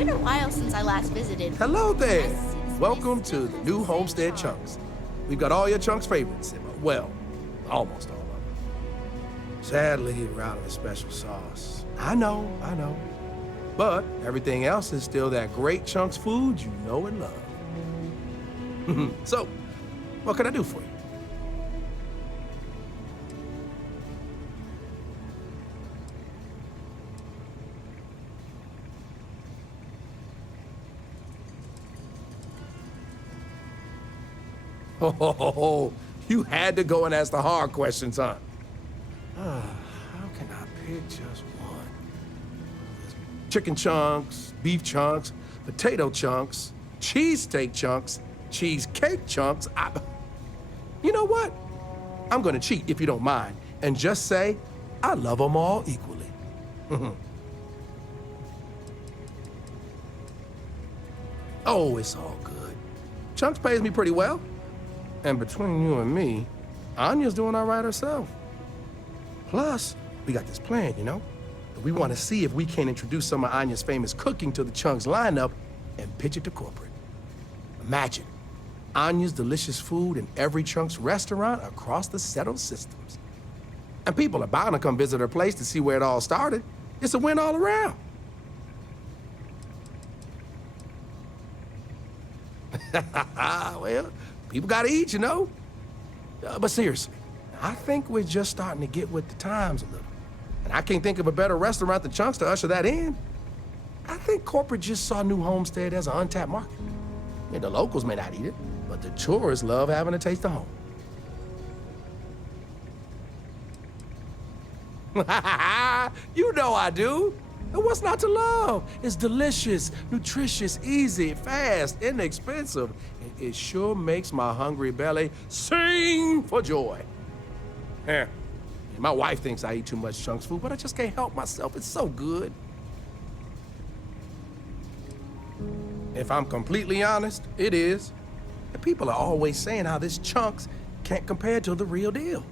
been a while since I last visited. Hello there. Nice to see this Welcome place. to the new Homestead Chunks. We've got all your Chunks' favorites. Well, almost all of them. Sadly, we're out of the special sauce. I know. But everything else is still that great Chunks food you know and love. So, what can I do for you? Oh, you had to go and ask the hard questions, huh? How can I pick just one? Chicken chunks, beef chunks, potato chunks, cheesesteak chunks, cheesecake chunks. You know what? I'm gonna cheat if you don't mind and just say I love them all equally. Oh, it's all good. Chunks pays me pretty well. And between you and me, Anya's doing all right herself. Plus, we got this plan, you know? We want to see if we can introduce some of Anya's famous cooking to the Chunks lineup and pitch it to corporate. Imagine Anya's delicious food in every Chunks restaurant across the settled systems. And people are bound to come visit her place to see where it all started. It's a win all around. Well, people gotta eat, you know? But seriously, I think we're just starting to get with the times a little. And I can't think of a better restaurant than Chunks to usher that in. I think corporate just saw New Homestead as an untapped market. I mean, the locals may not eat it, but the tourists love having a taste of home. You know I do. And what's not to love? It's delicious, nutritious, easy, fast, inexpensive. And it sure makes my hungry belly sing for joy. Yeah. My wife thinks I eat too much Chunks food, but I just can't help myself. It's so good. If I'm completely honest, it is. And people are always saying how this Chunks can't compare to the real deal.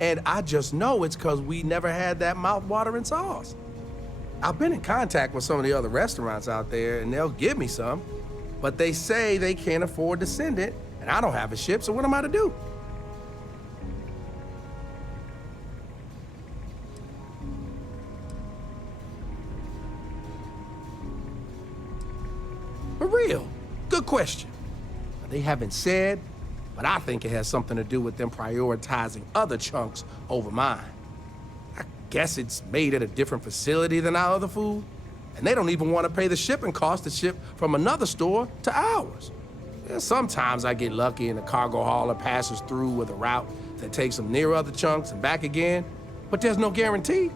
And I just know it's because we never had that mouth-watering sauce. I've been in contact with some of the other restaurants out there, and they'll give me some, but they say they can't afford to send it, and I don't have a ship, so what am I to do? For real, good question. They haven't said, but I think it has something to do with them prioritizing other Chunks over mine. I guess it's made at a different facility than our other food, and they don't even want to pay the shipping cost to ship from another store to ours. Yeah, sometimes I get lucky and a cargo hauler passes through with a route that takes them near other Chunks and back again, but there's no guarantee.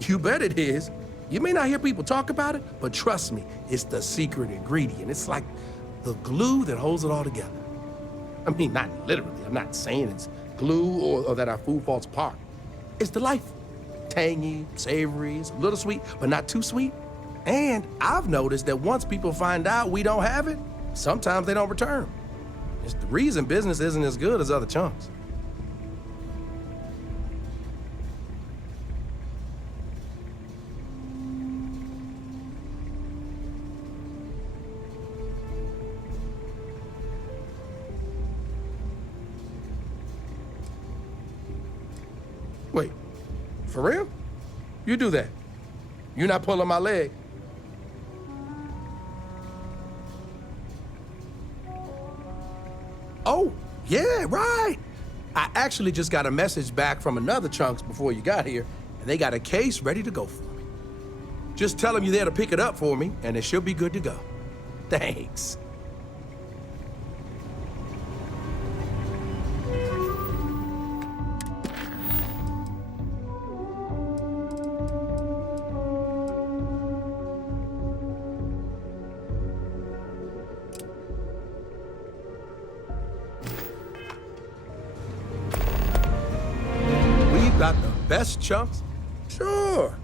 You bet it is. You may not hear people talk about it, but trust me, it's the secret ingredient. It's like the glue that holds it all together. I mean, not literally. I'm not saying it's glue or that our food falls apart. It's delightful. Tangy, savory, it's a little sweet, but not too sweet. And I've noticed that once people find out we don't have it, sometimes they don't return. It's the reason business isn't as good as other Chunks. Wait, for real? You do that? You're not pulling my leg? Oh, yeah, right. I actually just got a message back from another Chunks before you got here, and they got a case ready to go for me. Just tell them you're there to pick it up for me, and it should be good to go. Thanks. Got the best Chunks? Sure.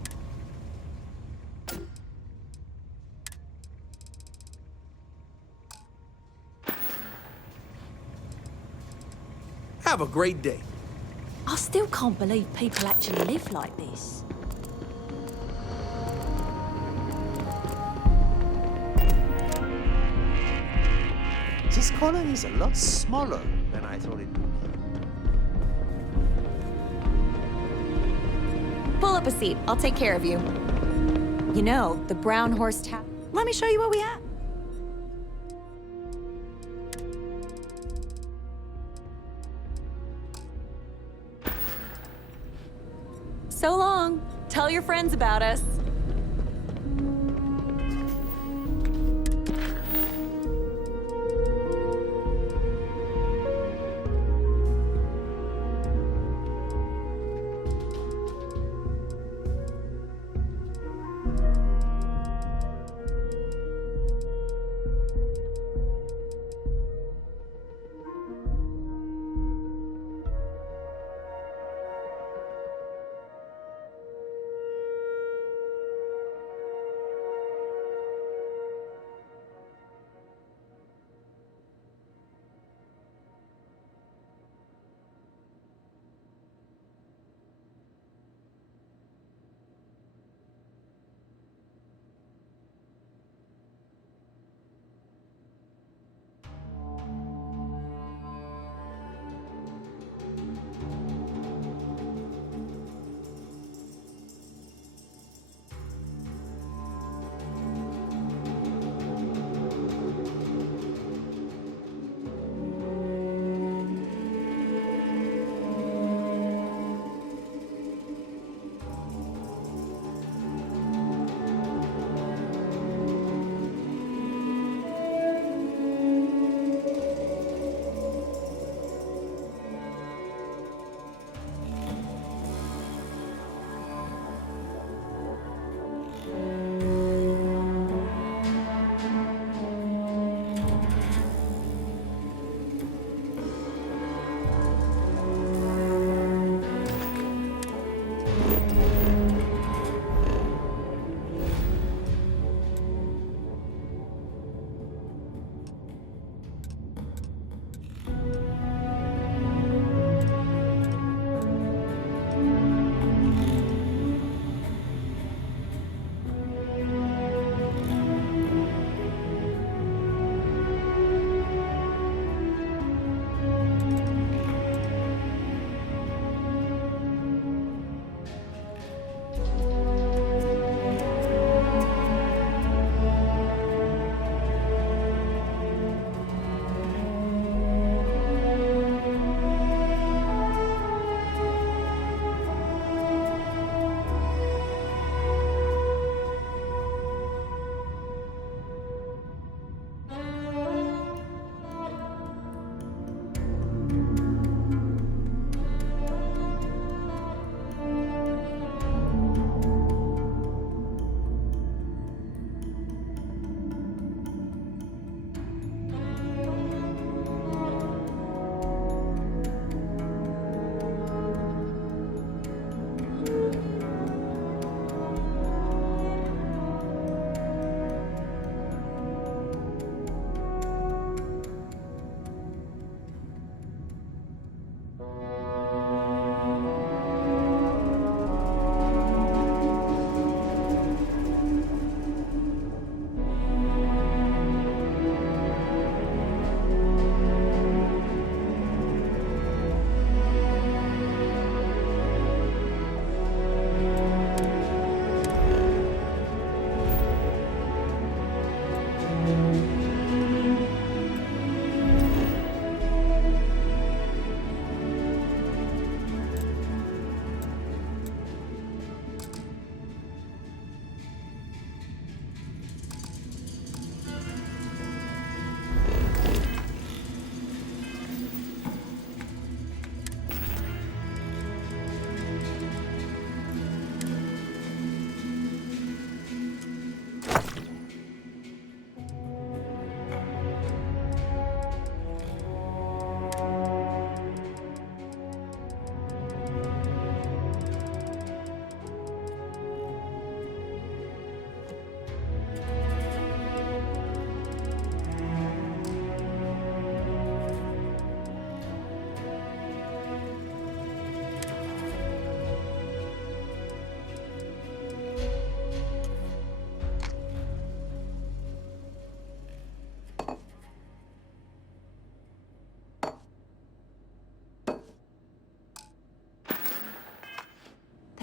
Have a great day. I still can't believe people actually live like this. This colony is a lot smaller than I thought it would be. Pull up a seat. I'll take care of you. You know, the Brown Horse Tap. Let me show you what we have. So long. Tell your friends about us.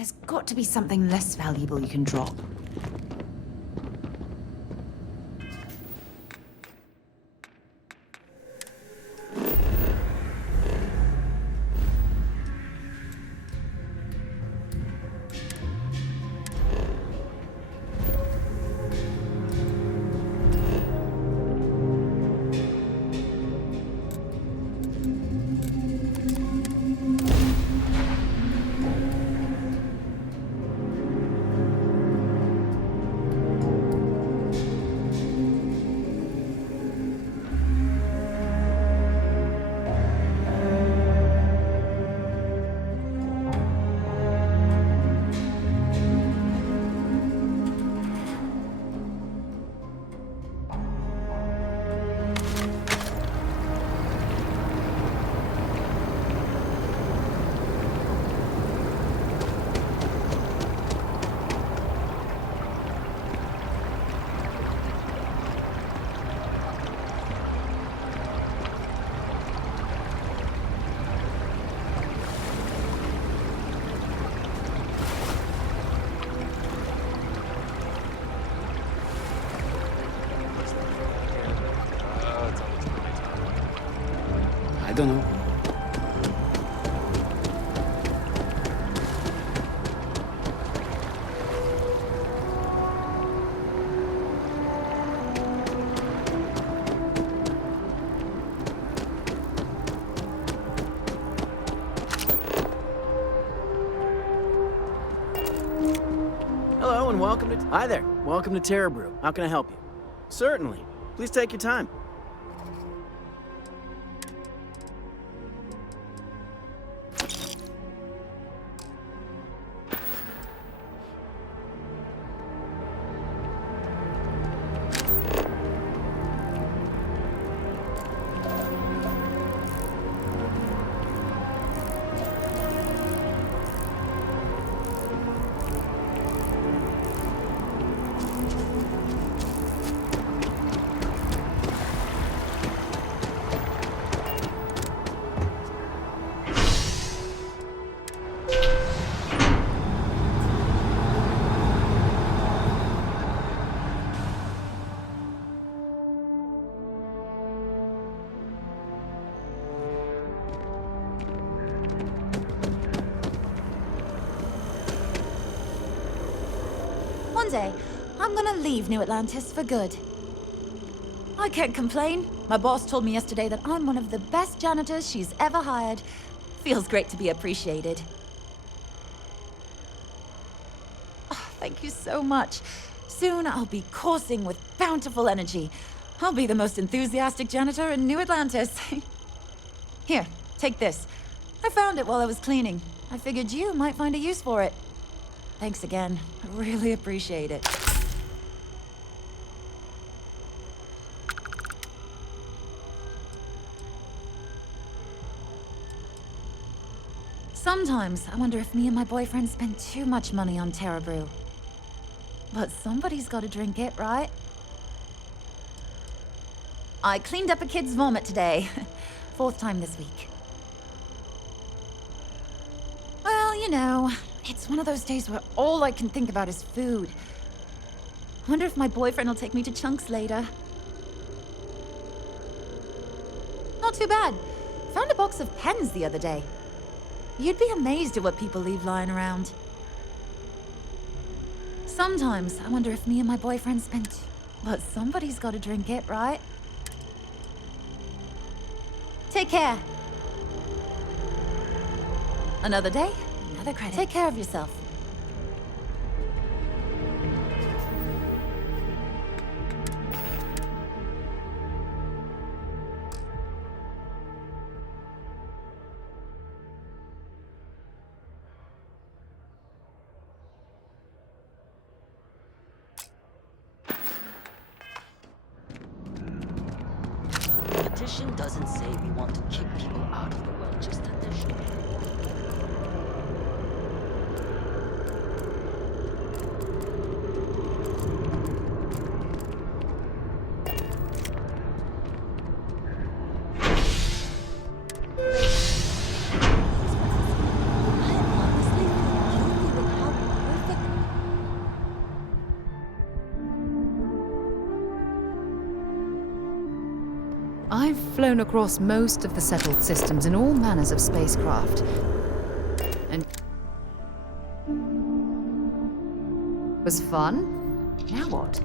There's got to be something less valuable you can drop. I don't know. Hello and welcome to... Hi there. Welcome to Terra Brew. How can I help you? Certainly. Please take your time. One day, I'm gonna leave New Atlantis for good. I can't complain. My boss told me yesterday that I'm one of the best janitors she's ever hired. Feels great to be appreciated. Oh, thank you so much. Soon I'll be coursing with bountiful energy. I'll be the most enthusiastic janitor in New Atlantis. Here, take this. I found it while I was cleaning. I figured you might find a use for it. Thanks again. I really appreciate it. Sometimes I wonder if me and my boyfriend spend too much money on Terra Brew. But somebody's got to drink it, right? I cleaned up a kid's vomit today. 4th time this week. Well, you know, it's one of those days where all I can think about is food. I wonder if my boyfriend will take me to Chunks later. Not too bad. Found a box of pens the other day. You'd be amazed at what people leave lying around. Sometimes I wonder if me and my boyfriend spend... But somebody's got to drink it, right? Take care. Another day, another credit. Take care of yourself. The petition doesn't say we want to kick people out of the world, just that there should be. I am honestly thinking you would I've flown across most of the settled systems in all manners of spacecraft. And it was fun. Now what?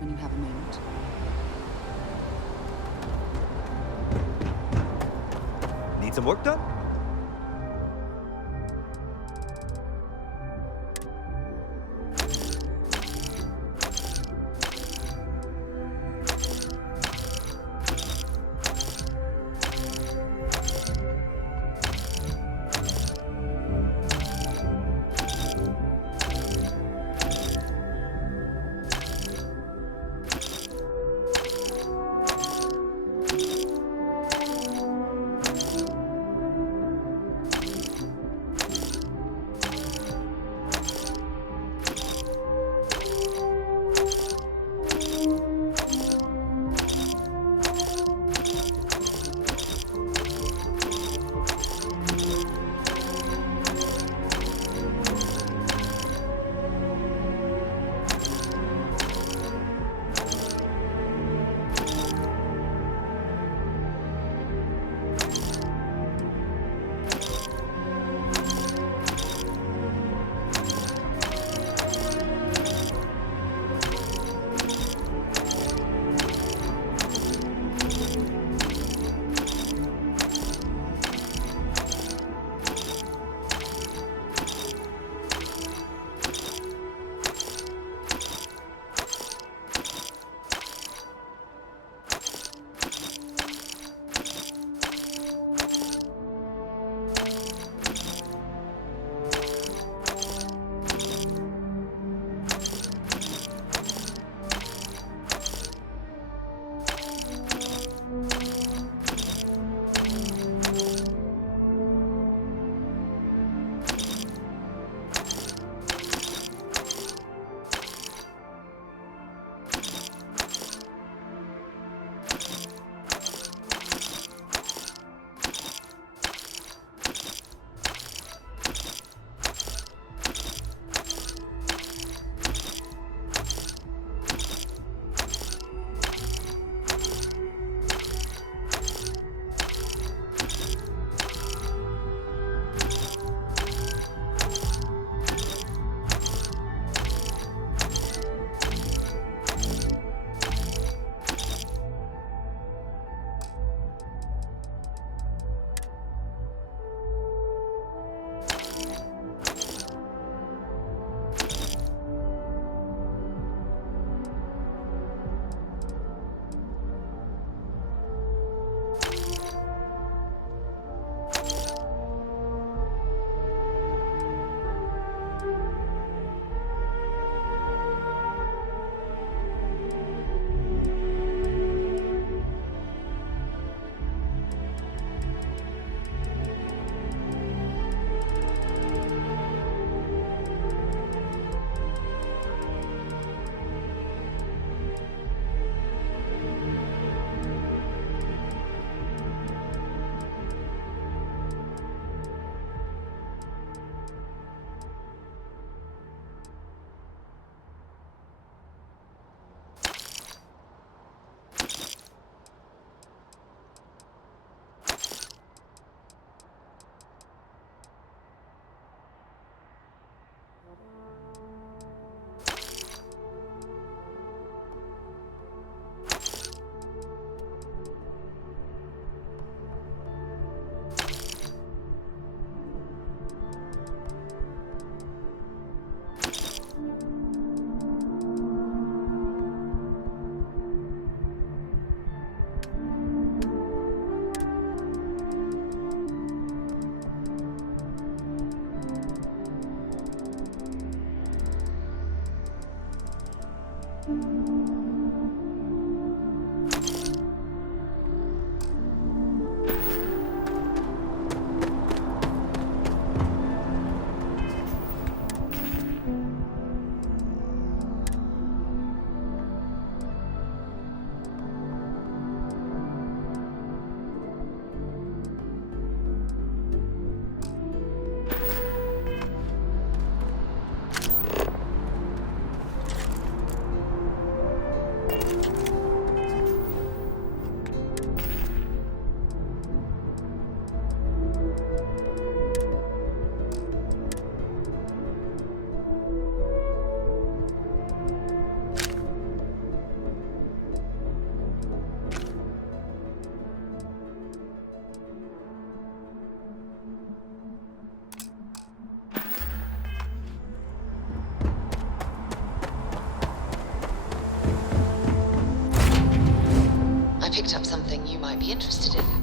When you have a moment. Need some work done? picked up something you might be interested in.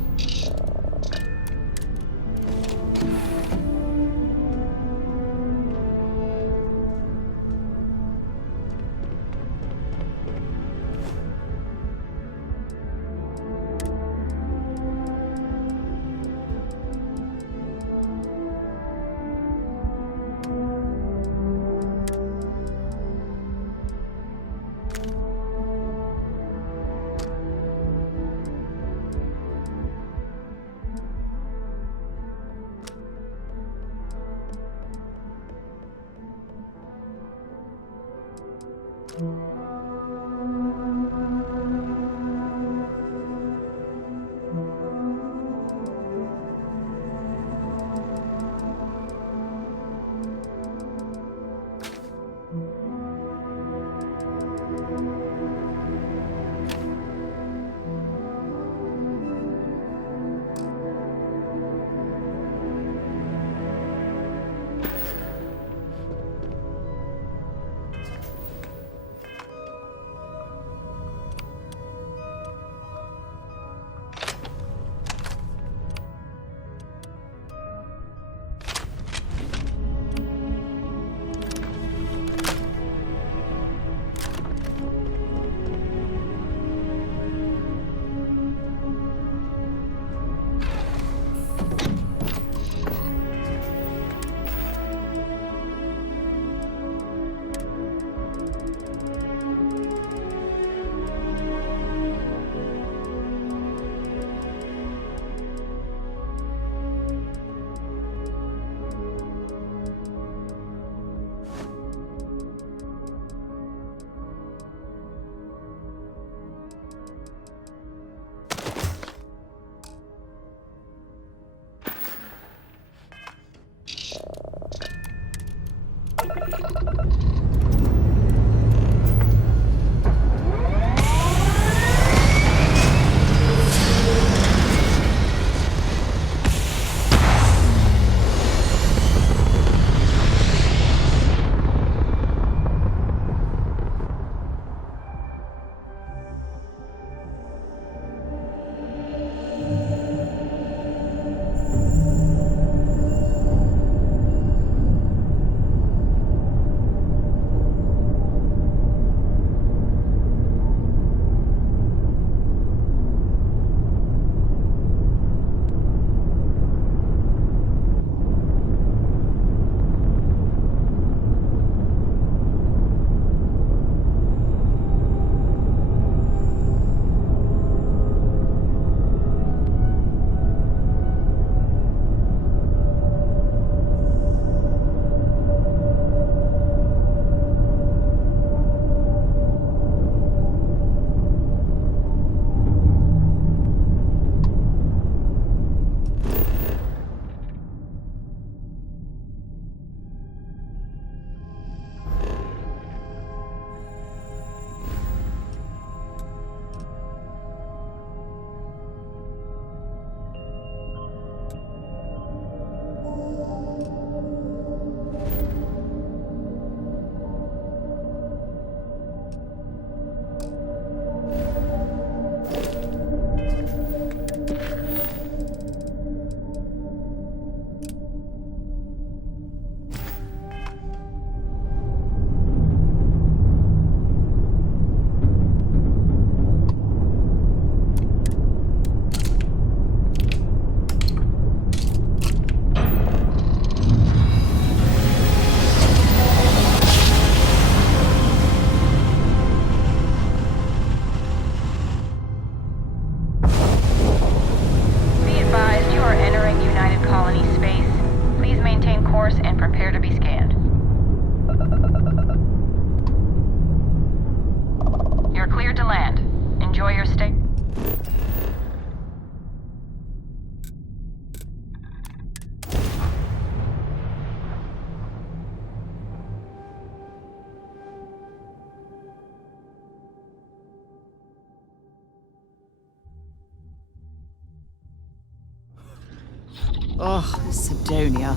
Oh, Sidonia.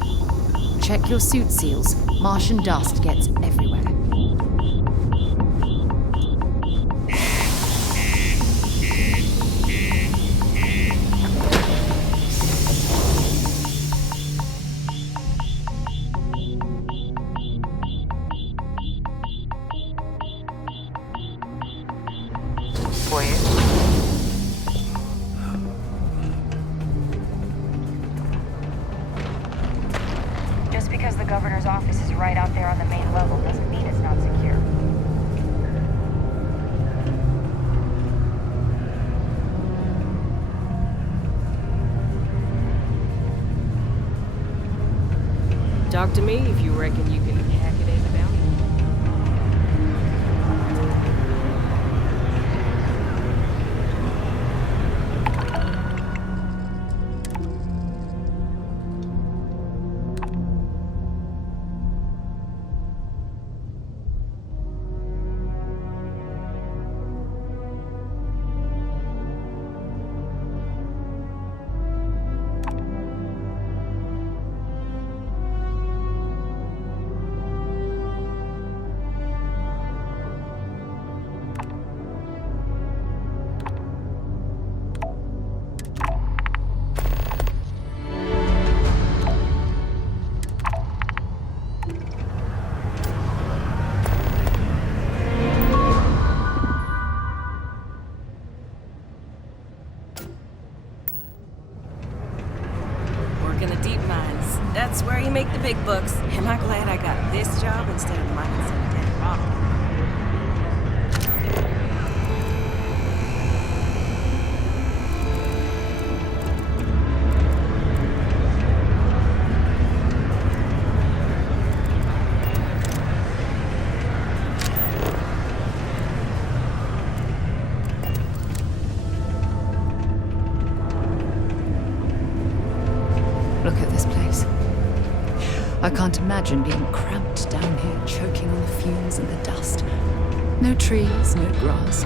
Check your suit seals. Martian dust gets everywhere. governor's office is right out there on the main level doesn't mean it's not secure. Talk to me if you reckon you can hack it in the bounty. In the deep mines. That's where you make the big bucks. Am I glad I got this job instead of mining some dead rock? Look at this place. I can't imagine being cramped down here, choking on the fumes and the dust. No trees, no grass.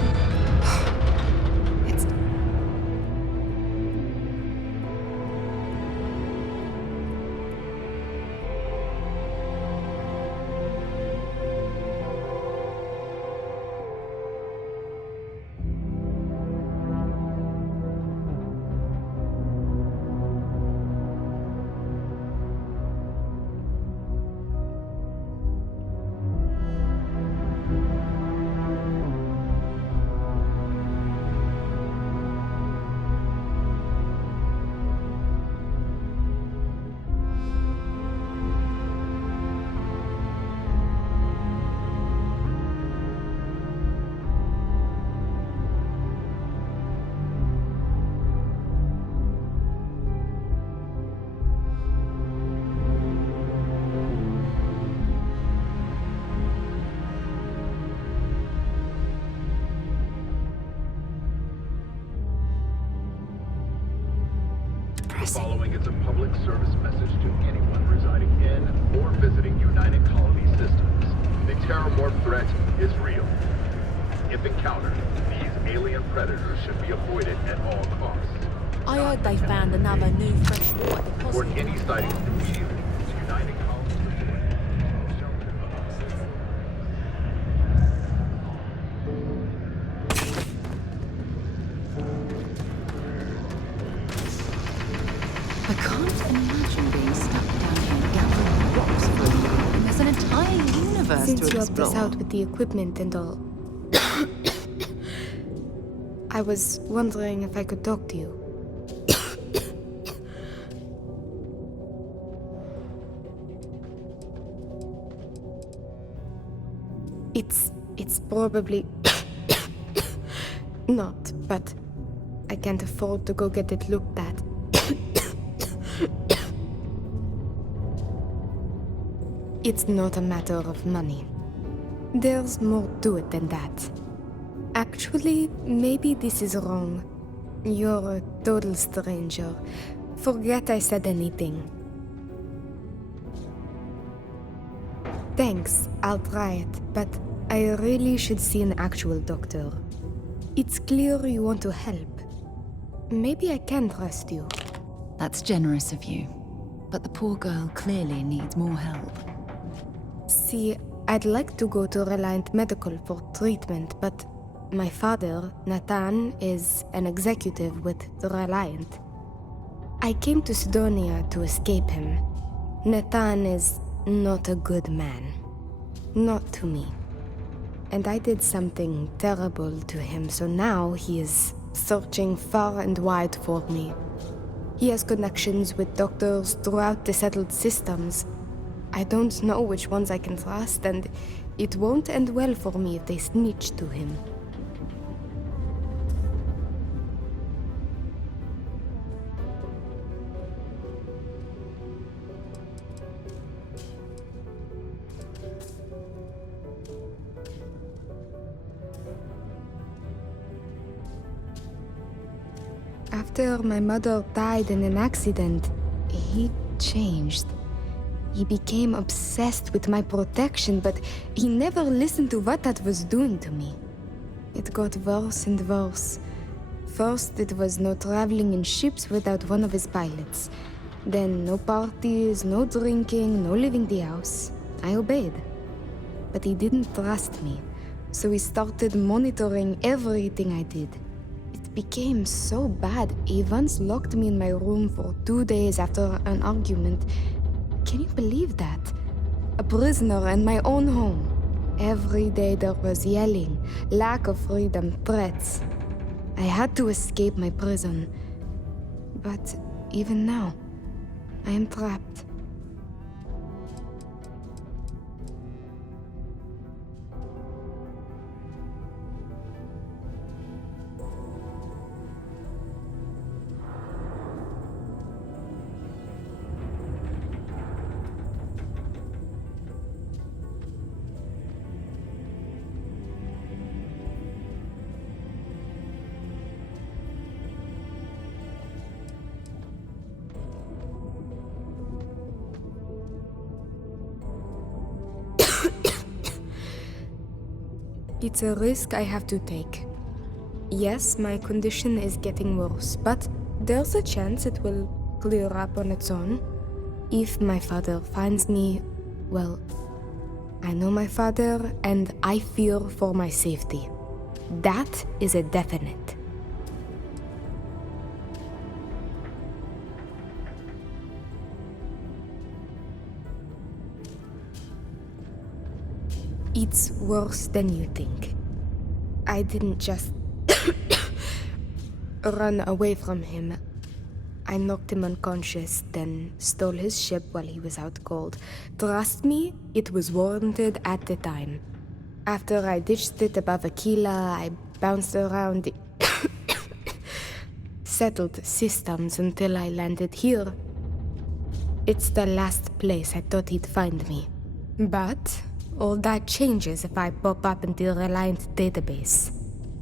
It's... The following is a public service message to anyone residing in or visiting United Colony systems. The terrormorph threat is real. If encountered, these alien predators should be avoided at all costs. I heard they found another new freshwater Report deposit. any sightings immediately to United Colony. I can't imagine being stuck down here gathering rocks for a living. There's an entire universe Since to you helped us explore. out with the equipment and all, I was wondering if I could talk to you. It's probably not, but I can't afford to go get it looked at. It's not a matter of money. There's more to it than that. Actually, maybe this is wrong. You're a total stranger. Forget I said anything. Thanks, I'll try it, but I really should see an actual doctor. It's clear you want to help. Maybe I can trust you. That's generous of you. But the poor girl clearly needs more help. See, I'd like to go to Reliant Medical for treatment, but my father, Nathan, is an executive with the Reliant. I came to Sidonia to escape him. Nathan is not a good man. Not to me. And I did something terrible to him, so now he is searching far and wide for me. He has connections with doctors throughout the settled systems. I don't know which ones I can trust, and it won't end well for me if they snitch to him. After my mother died in an accident, he changed. He became obsessed with my protection, but he never listened to what that was doing to me. It got worse and worse. First, it was no traveling in ships without one of his pilots. Then, no parties, no drinking, no leaving the house. I obeyed. But he didn't trust me, so he started monitoring everything I did. It became so bad, he once locked me in my room for 2 days after an argument. Can you believe that? A prisoner in my own home. Every day there was yelling, lack of freedom, threats. I had to escape my prison. But even now, I am trapped. It's a risk I have to take. Yes, my condition is getting worse, but there's a chance it will clear up on its own. If my father finds me, well, I know my father and I fear for my safety. That is a definite. It's worse than you think. I didn't just run away from him. I knocked him unconscious, then stole his ship while he was out cold. Trust me, it was warranted at the time. After I ditched it above Aquila, I bounced around the settled systems until I landed here. It's the last place I thought he'd find me. But all that changes if I pop up in the Reliant database.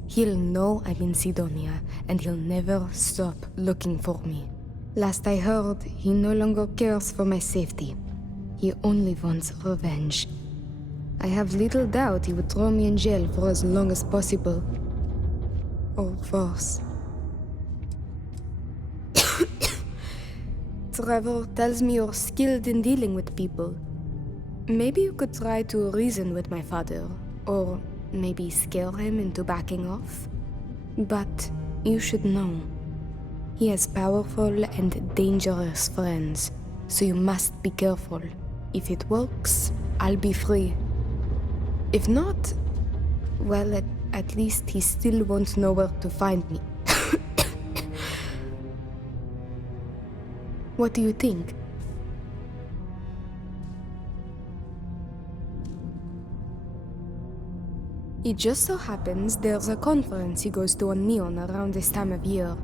He'll know I'm in Sidonia, and he'll never stop looking for me. Last I heard, he no longer cares for my safety. He only wants revenge. I have little doubt he would throw me in jail for as long as possible. Or worse. Trevor tells me you're skilled in dealing with people. Maybe you could try to reason with my father, or maybe scare him into backing off. But you should know, he has powerful and dangerous friends, so you must be careful. If it works, I'll be free. If not, well, at least he still won't know where to find me. What do you think? It just so happens there's a conference he goes to on Neon around this time of year.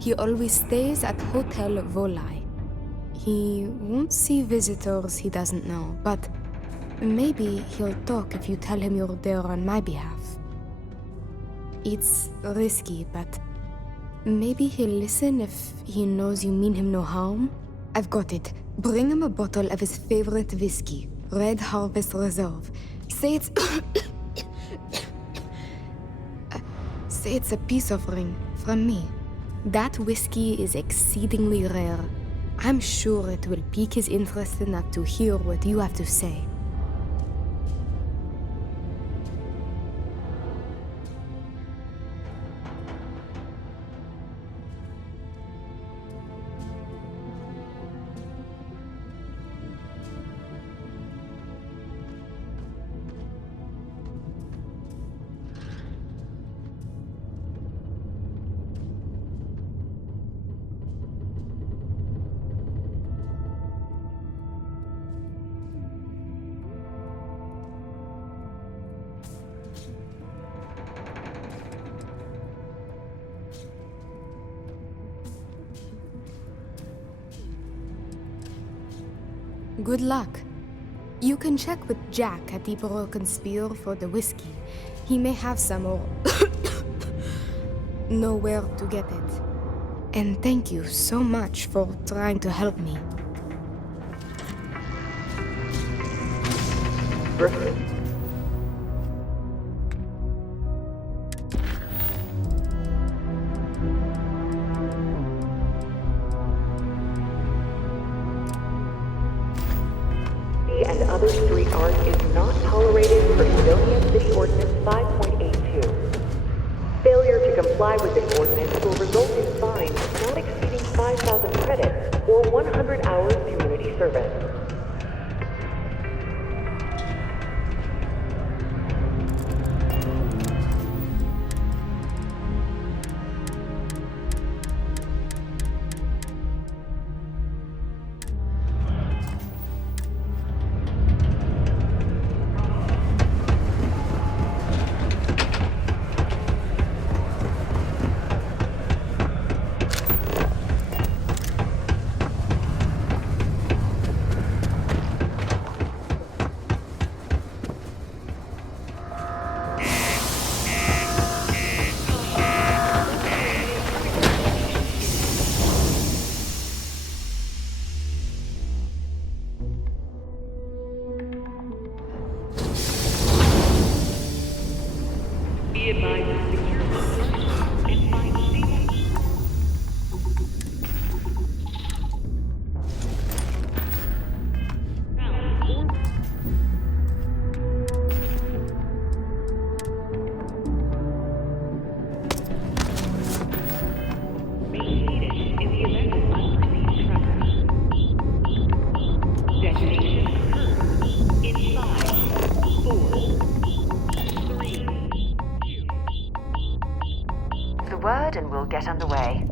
He always stays at Hotel Volai. He won't see visitors he doesn't know, but maybe he'll talk if you tell him you're there on my behalf. It's risky, but maybe he'll listen if he knows you mean him no harm. I've got it. Bring him a bottle of his favorite whiskey, Red Harvest Reserve. Say it's... Say it's a peace offering from me. That whiskey is exceedingly rare. I'm sure it will pique his interest enough to hear what you have to say. Good luck. You can check with Jack at the Broken Spear for the whiskey. He may have some or know where to get it. And thank you so much for trying to help me. And other street art is not tolerated per Civilian City Ordinance 5.82. Failure to comply with this ordinance will result in fines not exceeding 5,000 credits or 100 hours community service. And we'll get underway.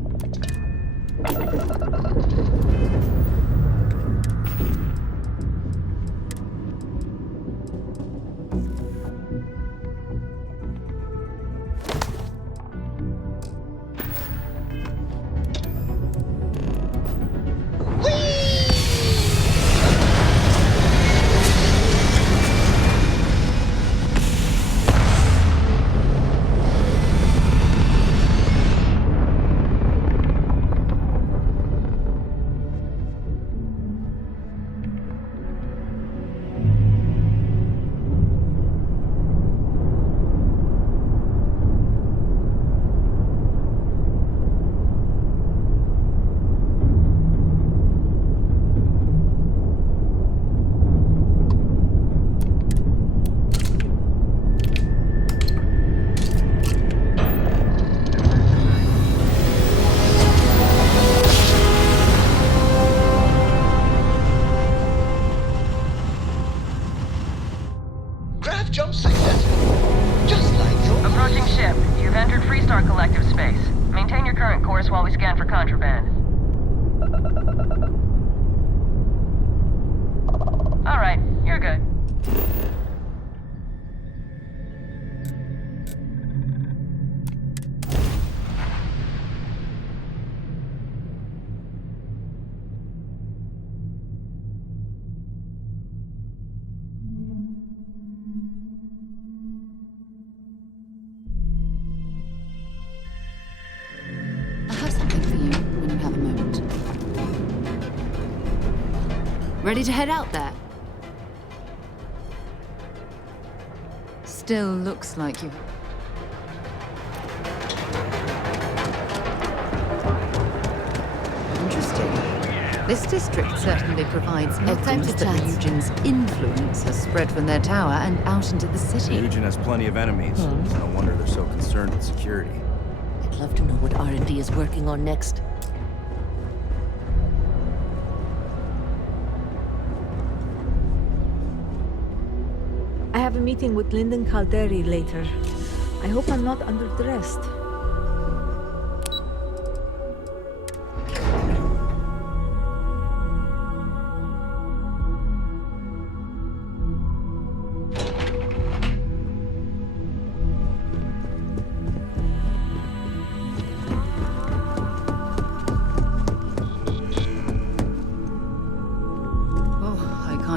Jump successful. Just like your... Approaching ship. You've entered Freestar Collective space. Maintain your current course while we scan for contraband. Alright, you're good. Ready to head out there? Still looks like you. Interesting. This district certainly provides evidence that the Eugen's influence has spread from their tower and out into the city. Eugen has plenty of enemies. No wonder they're so concerned with security. I'd love to know what R&D is working on next. I have a meeting with Lyndon Calderi later. I hope I'm not underdressed.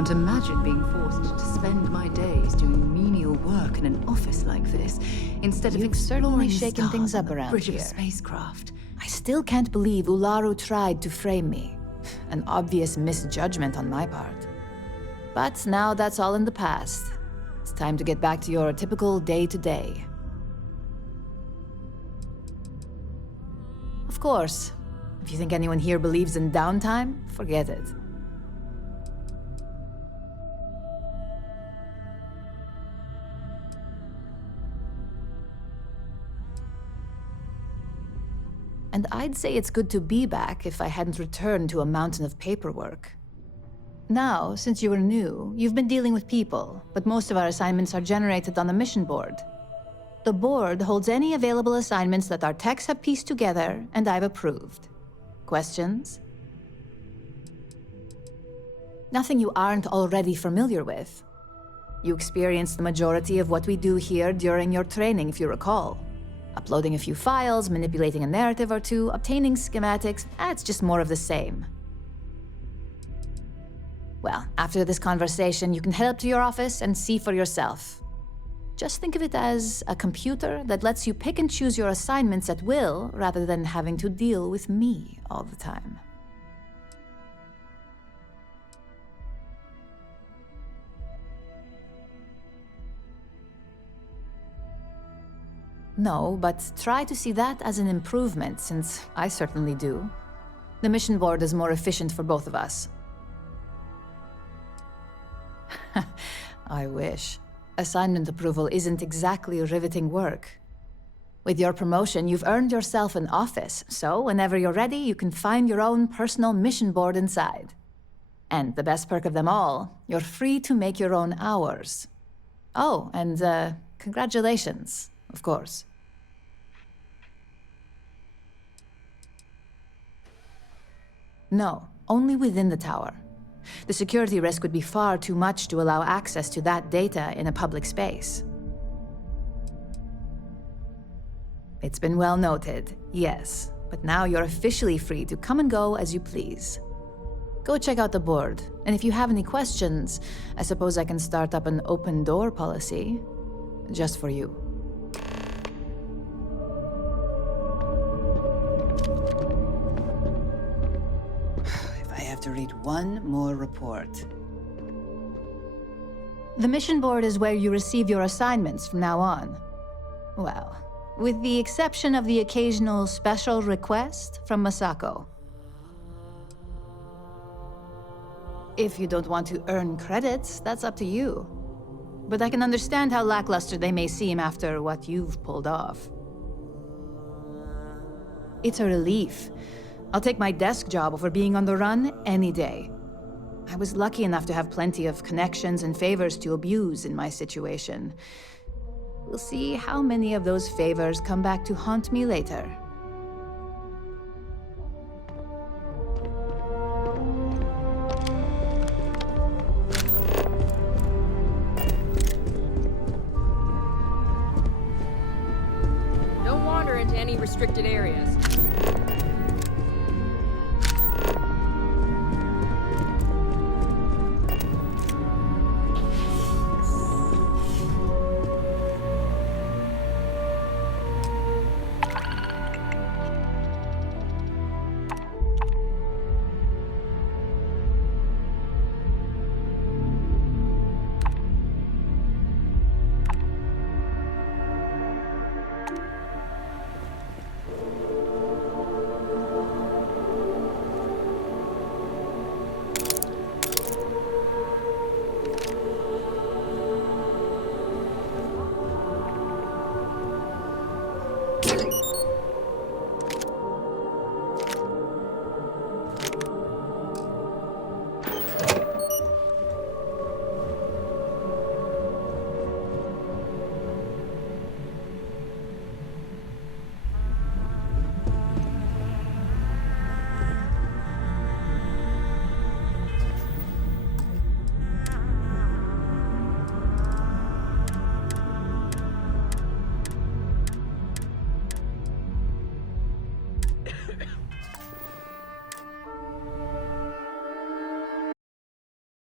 can't imagine being forced to spend my days doing menial work in an office like this, instead of You've certainly exploring shaken things stars up on the around bridge of a here. spacecraft. I still can't believe Ularu tried to frame me. An obvious misjudgment on my part. But now that's all in the past. It's time to get back to your typical day-to-day. Of course, if you think anyone here believes in downtime, forget it. And I'd say it's good to be back if I hadn't returned to a mountain of paperwork. Now, since you were new, you've been dealing with people, but most of our assignments are generated on the mission board. The board holds any available assignments that our techs have pieced together, and I've approved. Questions? Nothing you aren't already familiar with. You experienced the majority of what we do here during your training, if you recall. Uploading a few files, manipulating a narrative or two, obtaining schematics, it's just more of the same. Well, after this conversation, you can head up to your office and see for yourself. Just think of it as a computer that lets you pick and choose your assignments at will, rather than having to deal with me all the time. No, but try to see that as an improvement, since I certainly do. The mission board is more efficient for both of us. I wish. Assignment approval isn't exactly riveting work. With your promotion, you've earned yourself an office, so whenever you're ready, you can find your own personal mission board inside. And the best perk of them all, you're free to make your own hours. Oh, and congratulations, of course. No, only within the tower. The security risk would be far too much to allow access to that data in a public space. It's been well noted, yes, but now you're officially free to come and go as you please. Go check out the board, and if you have any questions, I suppose I can start up an open door policy, just for you. To read one more report. The mission board is where you receive your assignments from now on. Well, with the exception of the occasional special request from Masako. If you don't want to earn credits, that's up to you. But I can understand how lackluster they may seem after what you've pulled off. It's a relief. I'll take my desk job over being on the run any day. I was lucky enough to have plenty of connections and favors to abuse in my situation. We'll see how many of those favors come back to haunt me later. Don't wander into any restricted areas.